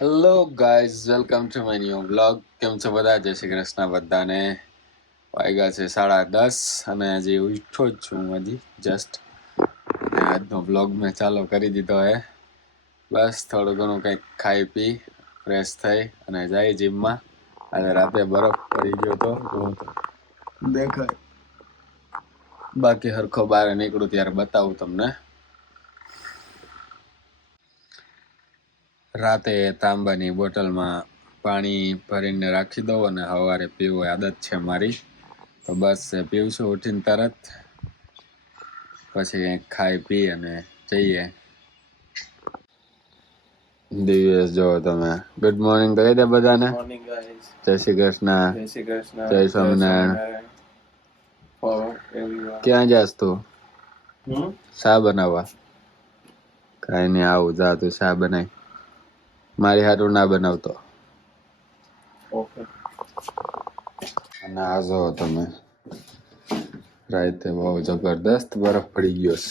Hello guys, welcome to my new blog. કેમ છો બધા? જય શ્રી કૃષ્ણ બધાને. વાગ્યા છે 10:30 અને હજી ઉઠ્યો જ છું હું હજી જસ્ટ. આજનો બ્લોગ મેં ચાલુ કરી દીધો હે. બસ થોડું ઘણું કંઈક ખાઈ પી ફ્રેશ થઈ અને જાય જીમમાં. આજે રાતે બરફ પડી ગયો તો દેખાય. બાકી હરખો બહાર નીકળું ત્યારે બતાવું તમને. રાતે તાંબાની બોટલમાં પાણી ભરીને રાખી દઉં અને સવારે પીવું આદત છે મારી. તો બસ પીવું છું ઉઠીને તરત. પછી કંઈક ખાઈ પી અને જઈએ. દિવ્યેશ જો તમે ગુડ મોર્નિંગ કહી દે બધાને. જય શ્રી કૃષ્ણ. જય સ્વામિનારાયણ. ક્યાં જાસ તું? શા બનાવવા? કાંઈ નહીં, આવું જા તું શા બનાય. મારી હારું ના બનાવતો. અને આ જો તમે રાતે બહુ જબરદસ્ત બરફ પડી ગયો છે.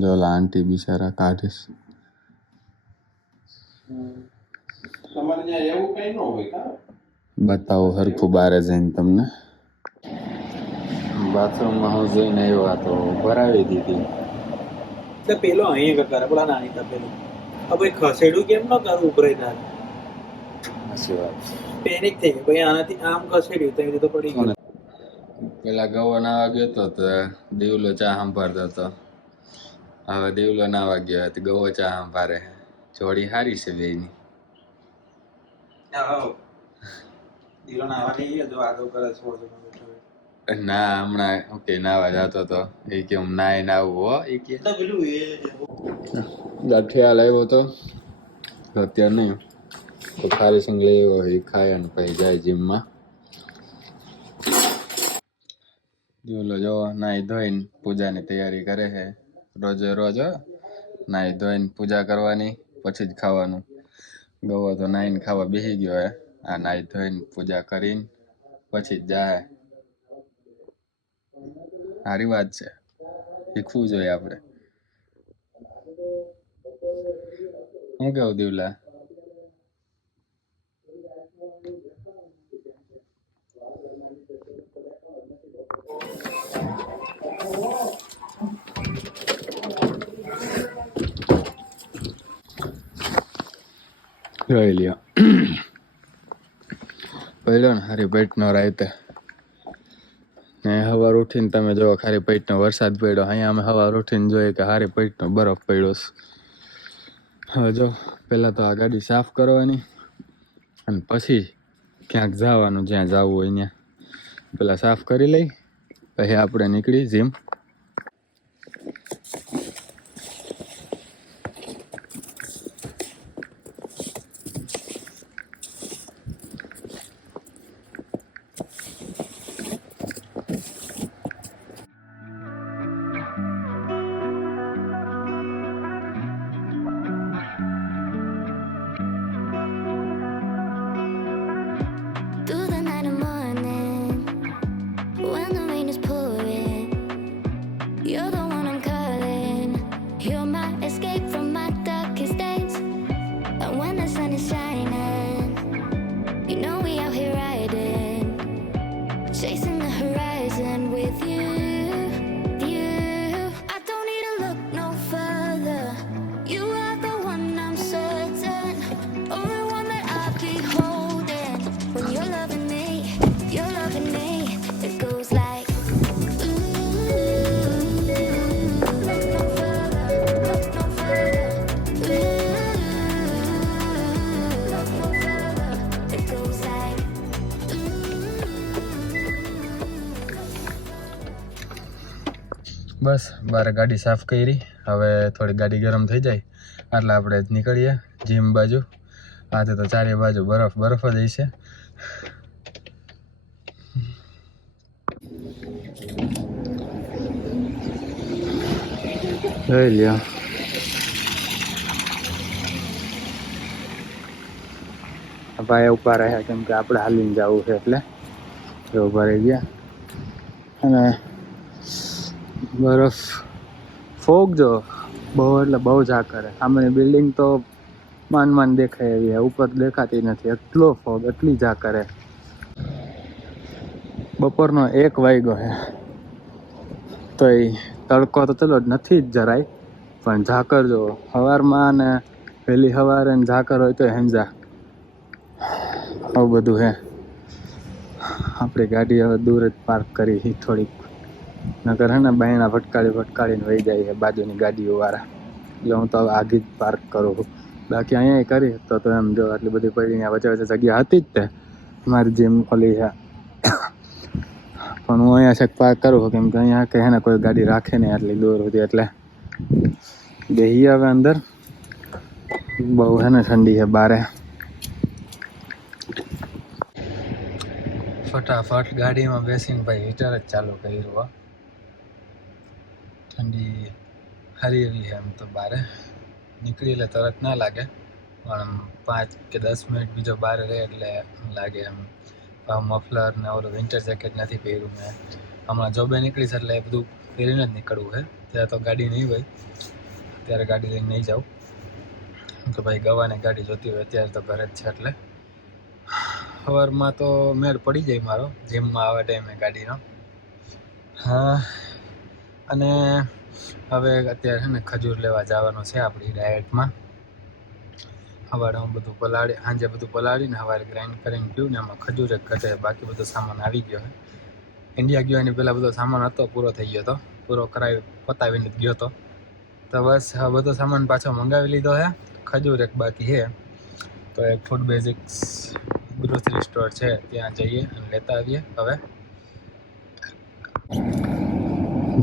જો આંટી બિચારા કાઢીશ. તમારે ત્યાં એવું કઈ ન હોય કા? બતાવું હરખું બારે જઈને તમને. બાથરૂમમાં હું જઈને આવ્યો તો ભરાવી દીધી. તો પેલો અહીં કરે પેલા નાની તપેલું હવે ખસેડું કેમ ન કરું ઉભરાઈ ના સાચી વાત. પેનિક થઈ ગઈ ભાઈ આનાથી આમ ખસેડ્યું તો તો પડી ગયું. પેલા ગવો નાવા ગયો તો દીવલો ચા સંભાળતો હતો. હવે દીવલો નાવા ગયો તો ગવો ચા સંભાળે. જોડી સારી છે બેયની. દીલો નાવા નહીં ગયો જો આગળ કરે છે. ના હમણાં ઓકે નાવા જતો હતો એ કે હું નાઈ નાવું હો એ કે ગાંઠિયા લાવ્યો તો અત્યારે નહીં તો ખારી સિંગ લઈ આવ્યો એ ખાય અને પછી જાય જીમમાં. જોલો જો નાઈ ધોઈને પૂજાની તૈયારી કરે છે. રોજે રોજ નાઈ ધોઈને પૂજા કરવાની પછી જ ખાવાનું. ગવો તો નાઈને ખાવા બેસી ગયો હે. આ નાઈ ધોઈને પૂજા કરીને પછી જ જાય. સારી વાત છે, શીખવું જોઈએ આપણે. શું કેવું દીવલા? જોઈ લ્યો પડ્યો ને હારી પેટનો રાતે ને સવાર ઉઠીને તમે જો ખારી પેટનો વરસાદ પડ્યો. અહીંયા અમે સવાર ઉઠીને જોઈએ કે હારી પેટનો બરફ પડ્યો છે. હવે જો પહેલાં તો આ ગાડી સાફ કરવાની અને પછી ક્યાંક જવાનું, જ્યાં જવું હોય ત્યાં. પહેલાં સાફ કરી લઈ પછી આપણે નીકળી gym. Chasing the horizon with you, you. I don't need to look no further. You are the one I'm certain. Only one that I'll be holding. When you're loving me, you're loving me. It goes like look no further, look no further. Look no further. It goes like બસ બારે ગાડી સાફ કરી. હવે થોડી ગાડી ગરમ થઈ જાય એટલે આપણે નીકળીએ જીમ બાજુ. આજે તો ચારે બાજુ બરફ બરફ જ હશે. જોઈ લ્યો ભાઈ ઉભા રહ્યા કેમ કે આપણે હાલીને જવું છે એટલે ઉભા રહી ગયા. અને બરફ ફોગ જો બહુ એટલે બહુ ઝાકર હે. સામેની બિલ્ડિંગ તો માંડ દેખાય એવી હે, ઉપર દેખાતી નથી, એટલો ફોગ, એટલી ઝાકર હે. બપોરનો 1 વાગ્યો હે તો એ તડકો તો ચલો નથી જ જરાય, પણ ઝાકર જો સવારમાં ને વહેલી સવારે ને ઝાકર હોય તો હેંજા આવું બધું હે. આપણી ગાડી હવે દૂર જ પાર્ક કરી છે થોડીક, નકર હે ને બાયણા ભટકાડીને વહી જાય છે બાજુની ગાડીઓ વાળા, એટલે હું તો હવે આઘી જ પાર્ક કરું છું. બાકી અહીંયા કરી તો એમ જો આટલી બધી પડી, અહીંયા વચ્ચે વચ્ચે જગ્યા હતી જ તે મારી જેમ ઓલી છે, પણ હું અહીંયા છેક પાર્ક કરું કેમ કે અહીંયા કે હે ને કોઈ ગાડી રાખે નહીં આટલી દૂર સુધી, એટલે બેહીએ હવે અંદર. બહુ હે ને ઠંડી છે બારે. ફટાફટ ગાડીમાં બેસીને ભાઈ હીટર જ ચાલુ કર્યું હો. ઠંડી સારી એવી છે એમ તો, બારે નીકળી એટલે તરત ના લાગે, પણ 5 કે 10 મિનિટ બીજો બહાર રહે એટલે લાગે એમ. મફલર ને ઓલું વિન્ટર જેકેટ નથી પહેર્યું મેં, હમણાં જોબે નીકળીશ એટલે એ બધું પહેરીને જ નીકળવું છે. ત્યારે તો ગાડી નહીં હોય, ત્યારે ગાડી લઈને નહીં જાઉં તો ભાઈ ગવાની ગાડી જોતી હોય, અત્યારે તો ઘરે જ છે એટલે સવારમાં તો મેળ પડી જાય મારો, જીમમાં આવે ટાઈમે ગાડીનો. હા, અને હવે અત્યારે છે ને ખજૂર લેવા જવાનું છે આપણી ડાયટમાં. સવારે હું બધું પલાળી, સાંજે બધું પલાળીને સવારે ગ્રાઇન્ડ કરીને પીવું ને એમાં ખજૂર જ ઘટે, બાકી બધો સામાન આવી ગયો છે. ઇન્ડિયા ગયો એની પહેલાં બધો સામાન હતો, પૂરો થઈ ગયો હતો, પૂરો કરાવી પતાવીને જ ગયો હતો. તો બસ હવે બધો સામાન પાછો મંગાવી લીધો છે. ખજૂર એક બાકી છે, તો એક ફૂડ બેઝિક્સ ગ્રોસરી સ્ટોર છે ત્યાં જઈએ અને લેતા આવીએ. હવે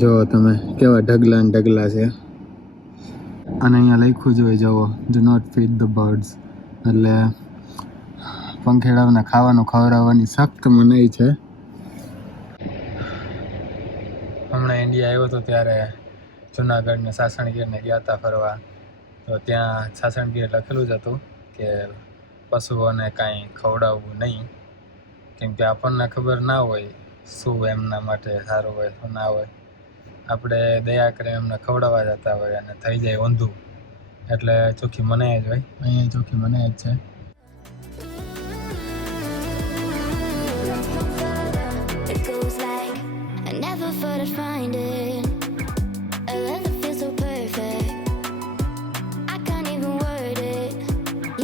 જો તમે કેવા ઢગલા ને ઢગલા છે, અને અહીંયા લખ્યું જ હોય જુઓ, do not feed the birds, એટલે પંખેડાઓને ખાવાનું ખવડાવવાની સખ્ત મનાઈ છે. હમણાં ઇન્ડિયા આવ્યો હતો ત્યારે જુનાગઢ ને સાસણગીરને ગયા હતા ફરવા, તો ત્યાં સાસણગીર લખેલું જ હતું કે પશુઓને કાંઈ ખવડાવવું નહીં, કેમ કે આપણને ખબર ના હોય શું એમના માટે સારું હોય શું ના હોય. આપણે દયા કરે એમને ખવડાવવા જતા હોય અને થઈ જાય ઊંધું, એટલે ચોખ્ખી મનાઈ જ હોય. અહીંયા ચોખ્ખી મનાઈ જ છે. It goes like I never thought I'd find it. A love that feels so perfect. I can't even word it.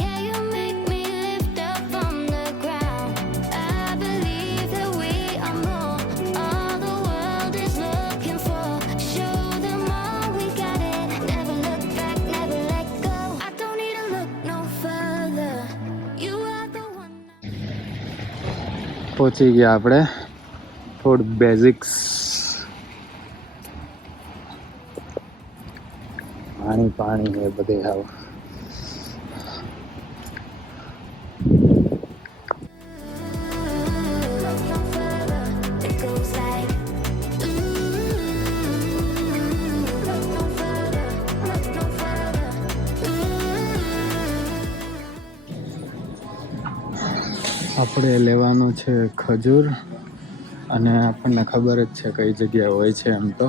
Yeah, you make me lift up from the ground. I believe that we are more. All the world is looking for. Show them all we got it. Never look back, never let go. I don't need to look no further. You are the one. પહોંચી ગયા આપણે food basics. પાણી છે બધે આવ. It goes like look no further, look no further. આપણે લેવાનું છે ખજૂર, અને આપણને ખબર જ છે કઈ જગ્યાએ હોય છે એમ તો,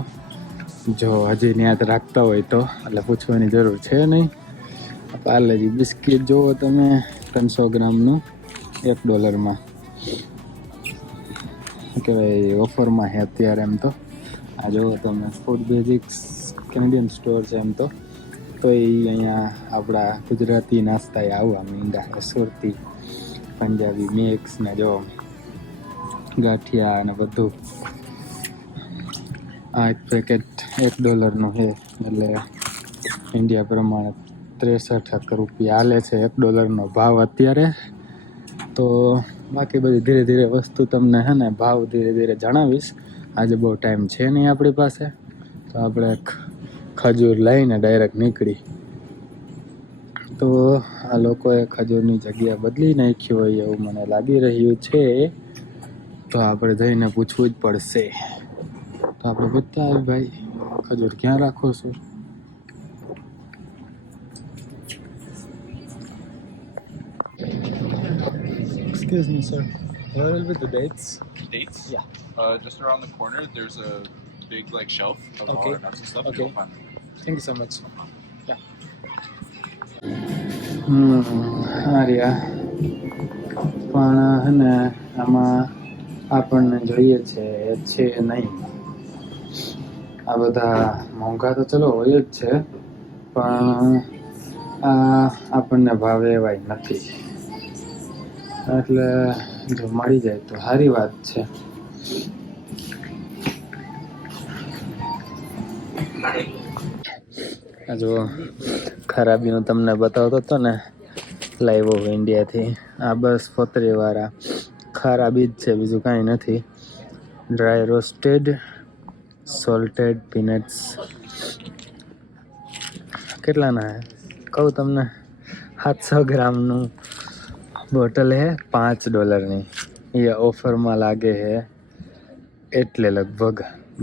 જો હજી યાદ રાખતા હોય તો, એટલે પૂછવાની જરૂર છે નહીં. પાર્લેજી બિસ્કિટ જુઓ તમે, 300 ગ્રામનું $1 કહેવાય, ઓફરમાં છે અત્યારે એમ તો. આ જુઓ તમે ફૂડ બેઝિક્સ કેનેડિયન સ્ટોર છે એમ તો એ અહીંયા આપણા ગુજરાતી નાસ્તા એ આવવા માંડ્યા, સુરતી પંજાબી મિક્સ ને જો ગાંઠિયા અને બધું. આ એક પેકેટ $1 છે, એટલે ઇન્ડિયા પ્રમાણે 63 રૂપિયા હાલે છે $1 ભાવ અત્યારે. તો બાકી બધી ધીરે ધીરે વસ્તુ તમને છે ને ભાવ ધીરે ધીરે જણાવીશ. આજે બહુ ટાઈમ છે નહીં આપણી પાસે, તો આપણે ખજૂર લઈને ડાયરેક્ટ નીકળી. તો આ લોકોએ ખજૂરની જગ્યા બદલી નાખી હોય એવું મને લાગી રહ્યું છે, તો આપણે જઈને પૂછવું જ પડશે. તો આપણે પૂછતા આવી, ભાઈ ખજૂર ક્યાં રાખો છો? Excuse me, sir. Where will be the dates? Dates? Yeah. Just around the corner, there's a big like shelf of all Okay. our nuts and stuff. Okay. You'll find them. Thank you so much. હા રહ્યા પણ હે ને આમાં આપણને જોઈએ છે નહીં. આ બધા મોંઘા તો ચલો હોય જ છે, પણ આ આપણને ભાવે એવાય નથી. એટલે જો મળી જાય તો સારી વાત છે. આ જો ખરાબીનું તમને બતાવતો હતો ને, લાવ્યો ઇન્ડિયાથી. આ બસ ફોતરીવાળા ખરાબી જ છે, બીજું કાંઈ નથી. Dry roasted salted peanuts. કેટલાના હે કહું તમને? 700 ગ્રામનું બોટલ હે $5 એ ઓફરમાં લાગે હે એટલે લગભગ.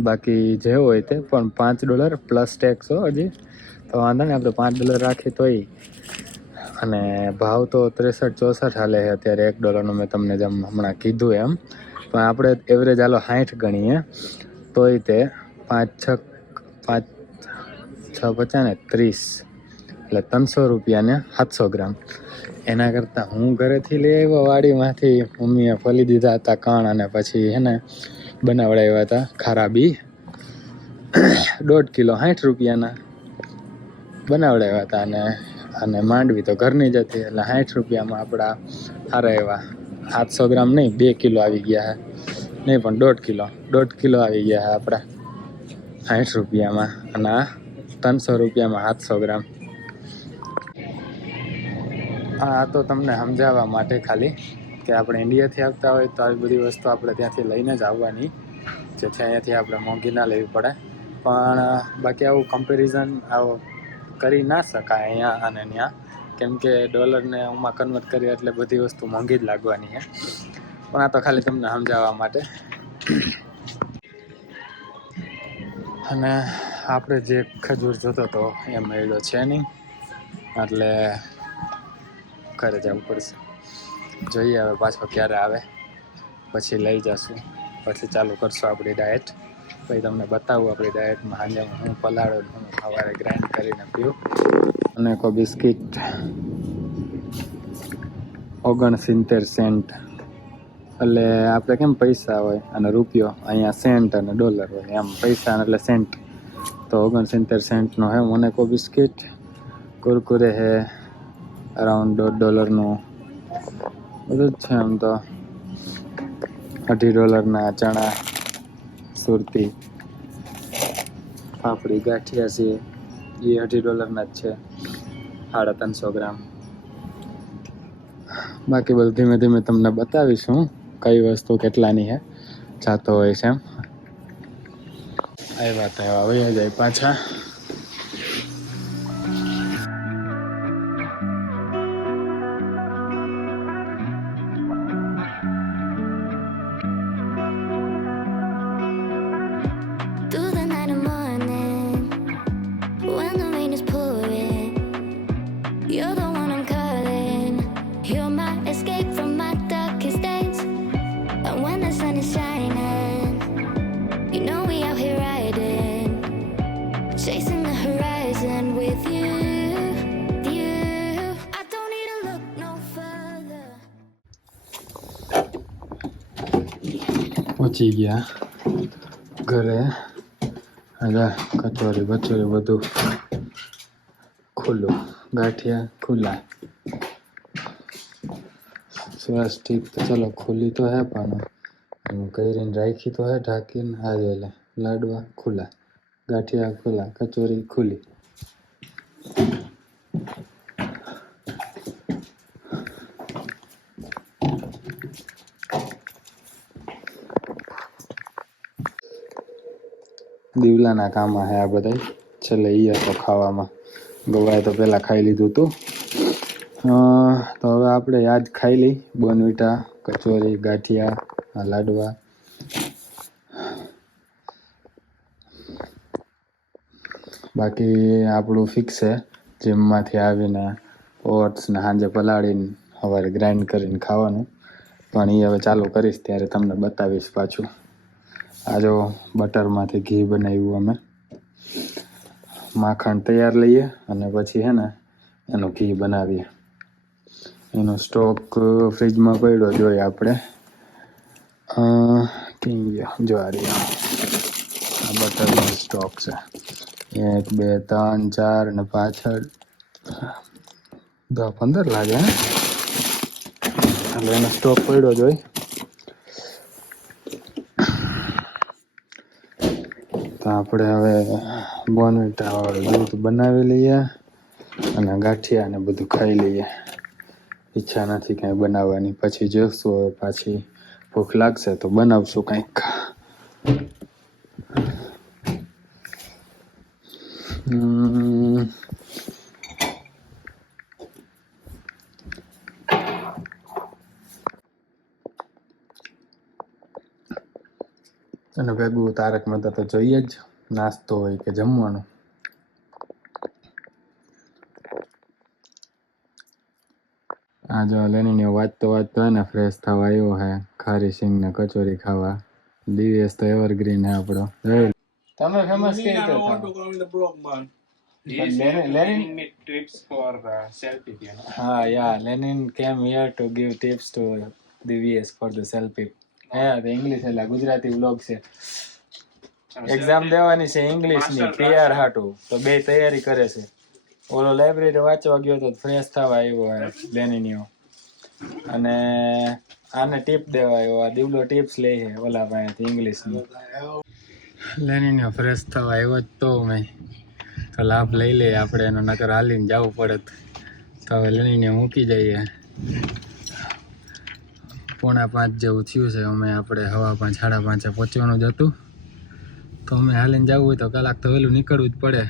બાકી જે હોય તે પણ $5 પ્લસ ટેક્સ હો હજી. તો વાંધો ને, આપણે $5 રાખીએ તોય. અને ભાવ તો 63-64 હાલે છે અત્યારે $1 મેં તમને જેમ હમણાં કીધું એમ. પણ આપણે એવરેજ હાલો 60 ગણીએ તોય તે 5 6 50 ને 30 એટલે $300 ને 700 ગ્રામ. એના કરતાં હું ઘરેથી લઈ આવ્યો વાડીમાંથી. મમ્મીએ ફોલી દીધા હતા કણ, અને પછી હે ને બનાવડાવ્યા હતા ખરાબી. 1.5 કિલો $60 બનાવડાવ્યા હતા. અને માંડવી તો ઘરની જ હતી, એટલે $60 આપણા સારા એવા 700 ગ્રામ નહીં, 2 કિલો આવી ગયા હે. નહીં પણ 1.5 કિલો આવી ગયા હે આપણા $60. અને આ $300 700 ગ્રામ. આ તો તમને સમજાવવા માટે ખાલી કે આપણે ઇન્ડિયાથી આવતા હોય તો આવી બધી વસ્તુ આપણે ત્યાંથી લઈને જ આવવાની, જેથી અહીંયાથી આપણે મોંઘી ના લેવી પડે. પણ બાકી આવું કમ્પેરિઝન આવું કરી ના શકાય અહીંયા અને ત્યાં, કેમ કે ડોલરને ઉમાં કન્વર્ટ કરીએ એટલે બધી વસ્તુ મોંઘી જ લાગવાની છે. પણ આ તો ખાલી તમને સમજાવવા માટે. અને આપણે જે ખજૂર જોતો હતો એ મળ્યો છે નહીં, એટલે ઘરે જવું પડશે. જોઈએ હવે પાછો ક્યારે આવે, પછી લઈ જશું, પછી ચાલુ કરશું આપણી ડાયટ. પછી તમને બતાવું આપણી ડાયટમાં સાંજે હું પલાળો હું સવારે ગ્રાઇન્ડ કરીને પીવું. અને કોઈ બિસ્કિટ 69 સેન્ટ. એટલે આપણે કેમ પૈસા હોય અને રૂપિયો, અહીંયા સેન્ટ અને ડોલર હોય, એમ પૈસા એટલે સેન્ટ. તો 69 સેન્ટનો હે મોનેકો બિસ્કિટ. કુરકુરે હે અરાઉન્ડ $1.5 બધું જ છે. એમ તો $2.5 ચણા સુરતી. પાપડી ગાંઠિયા છે એ $2.5 જ છે, 350 ગ્રામ. બાકી બધું ધીમે ધીમે તમને બતાવીશું કઈ વસ્તુ કેટલાની છે, જાતો હોય છે એમ. એ વાત હવે જાય પાછા. Through the night and morning, when the rain is pouring, you're the one I'm calling. You're my escape from my darkest days. And when the sun is shining, you know we out here riding, chasing the horizon with you. I don't need to look no further. પહોંચી ગયા ઘરે. હવે કચોરી બચોરી બધું ખુલ્લું, ગાંઠિયા ખુલ્લા. સ્વાસ્ટિક તો ચલો ખુલ્લી તો હે, પણ કરીને રાખી તો હે ઢાંકીને. હારી એટલે લાડવા ખુલ્લા, ગાંઠિયા ખુલ્લા, કચોરી ખુલ્લી. દીવલાના કામમાં હે આ બધા. છેલ્લે ઈ હતો ખાવામાં. ગવાએ તો પહેલાં ખાઈ લીધું હતું. તો હવે આપણે યાદ ખાઈ લઈ. બોનવીટા, કચોરી, ગાંઠિયા, લાડવા. બાકી આપણું ફિક્સ છે જીમમાંથી આવીને ઓટ્સને સાંજે પલાળીને સવારે ગ્રાઇન્ડ કરીને ખાવાનું. પણ એ હવે ચાલુ કરીશ ત્યારે તમને બતાવીશ પાછું. આ જો બટરમાંથી ઘી બનાવ્યું અમે. માખણ તૈયાર લઈએ અને પછી હે ને એનું ઘી બનાવીએ. એનો સ્ટોક ફ્રીજમાં પડ્યો જોઈએ આપણે. ક્યાં ગયો? જો આ રહ્યો. આ બટરનો સ્ટોક છે. 1 2 3 4 અને પાછળ 15 લાગે હે. એટલે એનો સ્ટોક પડ્યો જોઈએ. તો આપણે હવે બોર્નવિટા વાળું દૂધ બનાવી લઈએ અને ગાંઠિયા ને બધું ખાઈ લઈએ. ઈચ્છા નથી કાંઈ બનાવવાની. પછી જોઈશું હવે પાછી ભૂખ લાગશે તો બનાવશું કંઈક. અને ભેગું તારક મહેતા તો જોઈએ જ, નાસ્તો હોય કે જમવાનું. આ જો લેનીને વાંચતો હે ને ફ્રેશ થવા આવ્યો હે ખારી સિંગ ને કચોરી ખાવા. દિવસ તો એવરગ્રીન હે આપણો. તમે ફેમસ કઈ રીતે હા યા Lenin came here to give tips to DVS for the selfie. હા તો ઇંગ્લિશ એટલે ગુજરાતી વ્લોગ છે. એક્ઝામ દેવાની છે ઇંગ્લિશ ની PR હાટુ, તો બે તૈયારી કરે છે. ઓલો લાઇબ્રેરી વાંચવા ગયો તો ફ્રેશ થવા આવ્યો હે લેનિનિયો, અને આને ટીપ દેવા આવ્યો. આ દીવલો ટિપ્સ લે છે ઓલા પાસેથી ઇંગ્લિશની. લેનિનિયો ફ્રેશ થવા આવ્યો જ તો મેં તો લાભ લઈ લે આપણે એનો, નકર હાલીને જવું પડે. તો હવે લેનિનિયો મૂકી જઈએ. 4:45 જેવું થયું છે. અમે આપણે 5:15 5:30 પહોંચવાનું જ હતું. તો અમે હાલીને જવું હોય તો કલાક તો વહેલું નીકળવું જ પડે.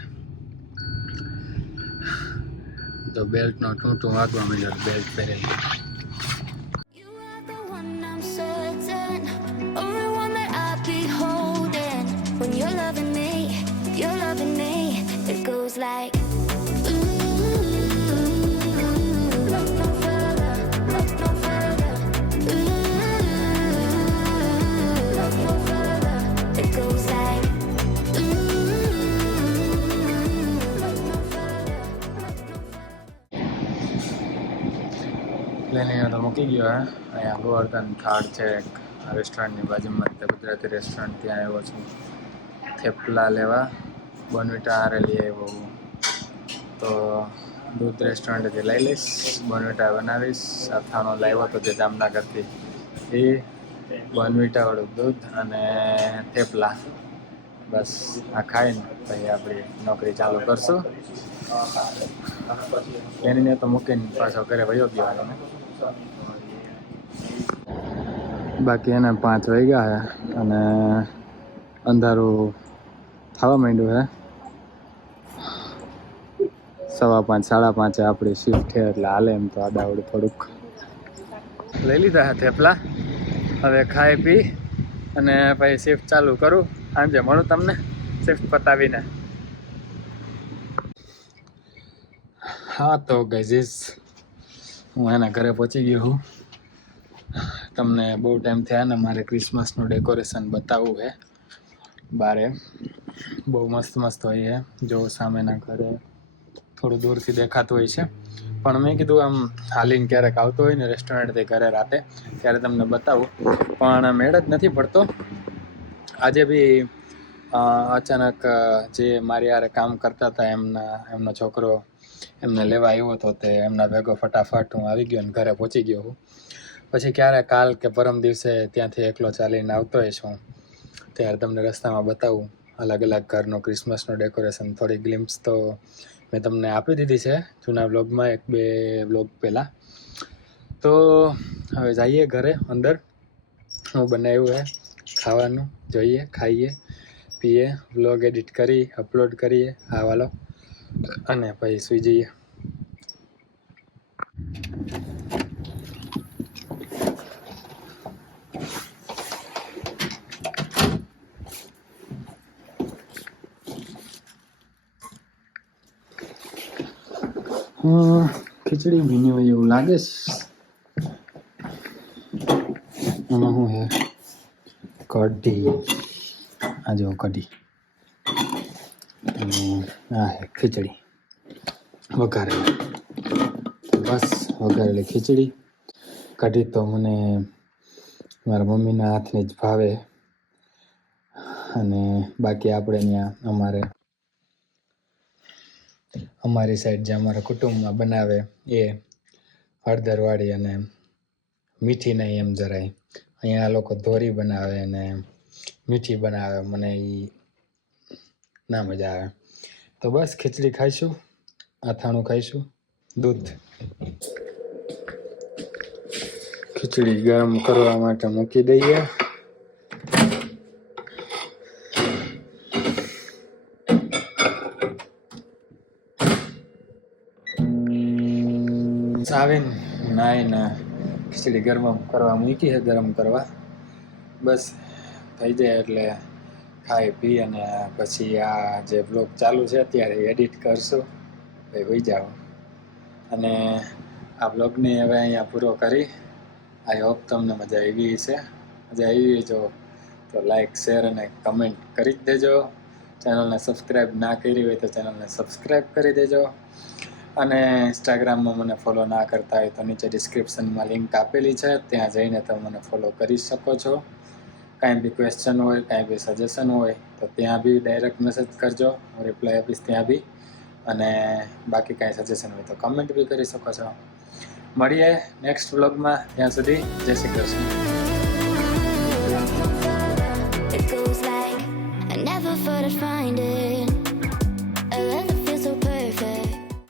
તો બેલ્ટનો ટૂંટું વાગવા માંડ્યો. બેલ્ટ પહેરેલી. You are the one I'm certain, only one that I'll be holding. When you're loving me, it goes like look no further, look no further. Look no further, it goes like look no further, look no further. લેનિનિયો તો મૂકી ગયો હે. અહીંયા ગોવર્ધન થાળ છે રેસ્ટોરન્ટની બાજુમાં, તે ગુજરાતી રેસ્ટોરન્ટ, ત્યાં આવ્યો છું થેપલા લેવા. બોર્નવિટા હારે લઈ આવ્યો. તો દૂધ રેસ્ટોરન્ટેથી લઈ લઈશ, બોર્નવિટા બનાવીશ. અથાણો લાવ્યો તો જે જામનગરથી, એ બોર્નવિટાવાળું દૂધ અને થેપલા. બસ આ ખાઈને પછી આપણી નોકરી ચાલુ કરશું. એને તો મૂકીને પાછો ઘરે વયો ગયો એને. બાકી એને 5 વાગ્યા હે અને અંધારું થવા માંડ્યું હે. 5:15 5:30 આપણી શિફ્ટ છે એટલે હાલે એમ તો આડાવડું થોડુંક. લઈ લીધા હે થેપલા. હવે ખાઈ પી અને પછી શિફ્ટ ચાલુ કરું. સાંજે મળું તમને શિફ્ટ પતાવીને. હા તો ગાઈઝ હું એના ઘરે પહોંચી ગયો છું. તમને બહુ ટાઈમ થયા ને મારે ક્રિસમસનું ડેકોરેશન બતાવવું છે બારે. બહુ મસ્ત મસ્ત હોય છે. જો સામેના ઘરે થોડું દૂરથી દેખાતું હોય છે, પણ મેં કીધું આમ હાલીને ક્યારેક આવતો હોય ને રેસ્ટોરન્ટથી ઘરે રાતે, ત્યારે તમને બતાવું. પણ મેળ જ નથી પડતો. આજે બી અચાનક જે મારી હારે કામ કરતા હતા એમનો છોકરો એમને લેવા આવ્યો હતો, તે એમના ભેગો ફટાફટ હું આવી ગયો અને ઘરે પહોંચી ગયો હું. પછી ક્યારે કાલ કે પરમ દિવસે ત્યાંથી એકલો ચાલીને આવતો હોય છું, ત્યારે તમને રસ્તામાં બતાવું અલગ અલગ ઘરનું ક્રિસમસનું ડેકોરેશન. થોડી ગ્લિમ્પ્સ તો મેં તમને આપી દીધી છે જૂના વ્લોગમાં, 1-2 વ્લોગ પહેલાં. તો હવે જઈએ ઘરે અંદર. હું બનાવ્યું છે ખાવાનું, જોઈએ, ખાઈએ પીએ, વ્લોગ એડિટ કરી અપલોડ કરીએ. હા વાલો, અને પછી સૂઈ જઈએ. ખીચડી ભીની હોય એવું લાગે છે. આમાં શું છે? કઢી. આ જો કઢી. હા ખીચડી વઘારેલી. બસ વઘારેલી ખીચડી કઢી તો મને મારા મમ્મીના હાથની જ ભાવે. અને બાકી આપણે ત્યાં અમારી સાઈડ જે અમારા કુટુંબમાં બનાવે એ હળદરવાળી અને મીઠી નહીં એમ જરાય. અહીંયા આ લોકો ધોરી બનાવે અને મીઠી બનાવે, મને એ ના મજા આવે. તો બસ ખીચડી ખાઈશું, અથાણું ખાઈશું, દૂધ. ખીચડી ગરમ કરવા માટે મૂકી દઈએ. આવીને નાઈને ખીચડી ગરમ કરવા મૂકી છે, ગરમ કરવા. બસ થઈ જાય એટલે ખાઈ પી અને પછી આ જે બ્લોગ ચાલુ છે અત્યારે એડિટ કરશું, પછી હોઈ જાઓ. અને આ બ્લોગને હવે અહીંયા પૂરો કરી. આઈ હોપ તમને મજા આવી છે. મજા આવી જો તો લાઈક, શેર અને કમેન્ટ કરી જ દેજો. ચેનલને સબસ્ક્રાઈબ ના કરી હોય તો ચેનલને સબસ્ક્રાઈબ કરી દેજો. અને ઇન્સ્ટાગ્રામમાં મને ફોલો ના કરતા હોય તો નીચે ડિસ્ક્રિપ્શનમાં લિંક આપેલી છે, ત્યાં જઈને તમે મને ફોલો કરી શકો છો. કાંઈ બી ક્વેશ્ચન હોય, કાંઈ બી સજેશન હોય તો ત્યાં બી ડાયરેક્ટ મેસેજ કરજો, હું રિપ્લાય આપીશ ત્યાં બી. અને બાકી કાંઈ સજેશન હોય તો કમેન્ટ બી કરી શકો છો. મળીએ નેક્સ્ટ વ્લોગમાં. ત્યાં સુધી જય શ્રી કૃષ્ણ.